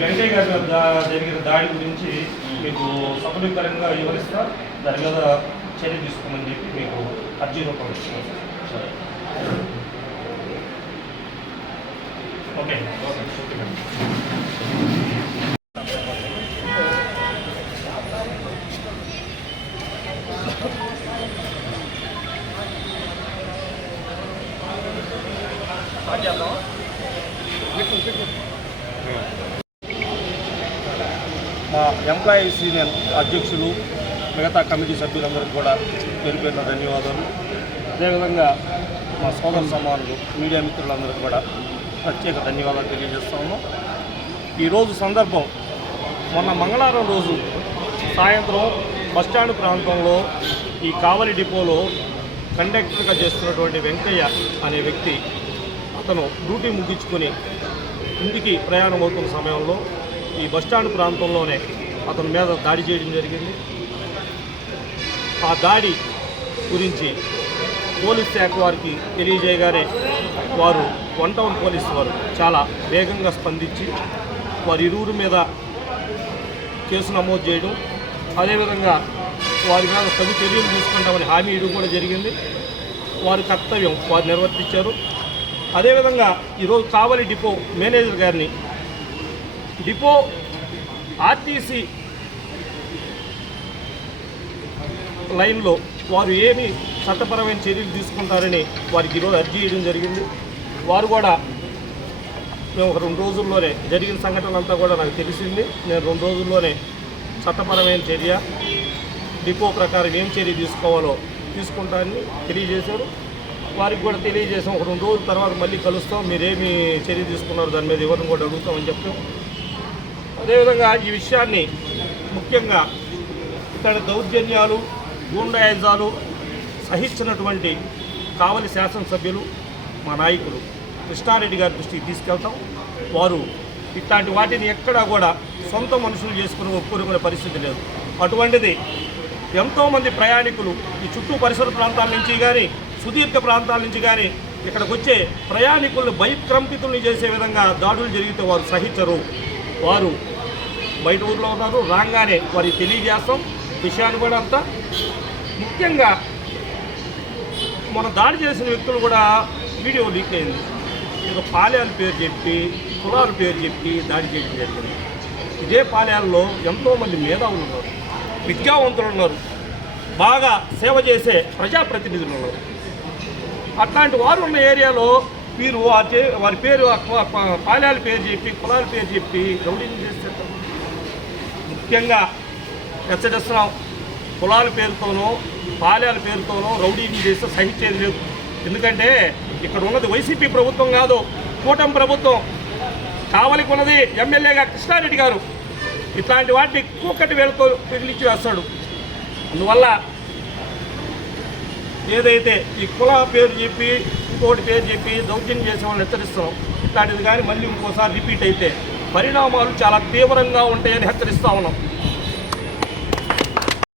వెంకయ్య గారి మీద జరిగిన దాడి గురించి మీకు సఫలీకరంగా వివరిస్తా దాని మీద చర్య తీసుకోమని చెప్పి మీకు అర్జీ రూపంలో ఓకే ఓకే. మా ఎంప్లాయీస్ యూనియన్ అధ్యక్షులు మిగతా కమిటీ సభ్యులందరికీ కూడా పేరు పేరున ధన్యవాదాలు. అదేవిధంగా మా సోదర సమానులు మీడియా మిత్రులందరికీ కూడా ప్రత్యేక ధన్యవాదాలు తెలియజేస్తాము ఈరోజు సందర్భం మొన్న మంగళవారం రోజు సాయంత్రం బస్టాండ్ ప్రాంతంలో ఈ కావలి డిపోలో కండక్టర్గా చేస్తున్నటువంటి వెంకయ్య అనే వ్యక్తి అతను డ్యూటీ ముగించుకొని ఇంటికి ప్రయాణం అవుతున్న సమయంలో ఈ బస్టాండ్ ప్రాంతంలోనే అతని మీద దాడి చేయడం జరిగింది. ఆ దాడి గురించి పోలీస్ శాఖ వారికి తెలియజేయగానే వారు వన్ టౌన్ పోలీస్ వారు చాలా వేగంగా స్పందించి వారి ఇరువురి మీద కేసు నమోదు చేయడం అదేవిధంగా వారి మీద తగు చర్యలు తీసుకుంటామని హామీ ఇవ్వడం కూడా జరిగింది. వారి కర్తవ్యం వారు నిర్వర్తించారు. అదేవిధంగా ఈరోజు కావలి డిపో మేనేజర్ గారిని డిపో ఆర్టీసీ లైన్లో వారు ఏమి చట్టపరమైన చర్యలు తీసుకుంటారని వారికి ఈరోజు అర్జీ చేయడం జరిగింది. వారు కూడా మేము ఒక రెండు రోజుల్లోనే జరిగిన సంఘటన అంతా కూడా నాకు తెలిసింది. నేను రెండు రోజుల్లోనే చట్టపరమైన చర్య డిపో ప్రకారం ఏం చర్య తీసుకోవాలో తీసుకుంటానని తెలియజేశారు. వారికి కూడా తెలియజేసాం ఒక రెండు రోజుల తర్వాత మళ్ళీ కలుస్తాం. మీరేమి చర్య తీసుకున్నారు దాని మీద ఎవరిని కూడా అడుగుతామని చెప్తాం అదేవిధంగా ఈ విషయాన్ని ముఖ్యంగా ఇక్కడ దౌర్జన్యాలు గూండాయిజాలు సహించినటువంటి కావలి శాసనసభ్యులు మా నాయకులు కృష్ణారెడ్డి గారి దృష్టికి తీసుకెళ్తాం. వారు ఇట్లాంటి వాటిని ఎక్కడా కూడా సొంత మనుషులు చేసుకుని ఒప్పుకునే పరిస్థితి లేదు. అటువంటిది ఎంతోమంది ప్రయాణికులు ఈ చుట్టూ పరిసర ప్రాంతాల నుంచి కానీ సుదీర్ఘ ప్రాంతాల నుంచి కానీ ఇక్కడికి వచ్చే ప్రయాణికులను భయక్రంపితుల్ని చేసే విధంగా దాడులు జరిగితే వారు సహించరు. వారు బయట ఊర్లో ఉన్నారు రాగానే వారికి తెలియజేస్తాం. విషయాన్ని కూడా అంతా. ముఖ్యంగా మన దాడి చేసిన వ్యక్తులు కూడా వీడియో లీక్ అయింది. ఇక పాలయాల పేరు చెప్పి కులాల పేరు చెప్పి దాడి చేయడం జరిగింది. ఇదే పాలయాల్లో ఎంతోమంది మేధావులు ఉన్నారు విద్యావంతులు ఉన్నారు. బాగా సేవ చేసే ప్రజాప్రతినిధులు ఉన్నారు. అట్లాంటి వారు ఉన్న ఏరియాలో మీరు వారి చే- వారి పేరు ప- పేరు చెప్పి కులాల పేరు చెప్పి రౌడీని చేస్తే ముఖ్యంగా హెచ్చరిస్తున్నాం కులాల పేరుతోనో పాలెల పేరుతోనో రౌడీని చేస్తే సహించేది లేదు. ఎందుకంటే ఇక్కడ ఉన్నది వైసీపీ ప్రభుత్వం కాదు కూటమి ప్రభుత్వం. కావలికి ఉన్నది ఎమ్మెల్యేగా కృష్ణారెడ్డి గారు. ఇట్లాంటి వాటిని కూకటి వేలతో పిలిచి వేస్తాడు అందువల్ల ఏదైతే ఈ కుల పేరు చెప్పి ఇంకోటి పేరు చెప్పి దౌర్జన్యం చేసే వాళ్ళని హెచ్చరిస్తున్నాం ఇట్లాంటిది కానీ మళ్ళీ ఇంకోసారి రిపీట్ అయితే పరిణామాలు చాలా తీవ్రంగా ఉంటాయని హెచ్చరిస్తా ఉన్నాం.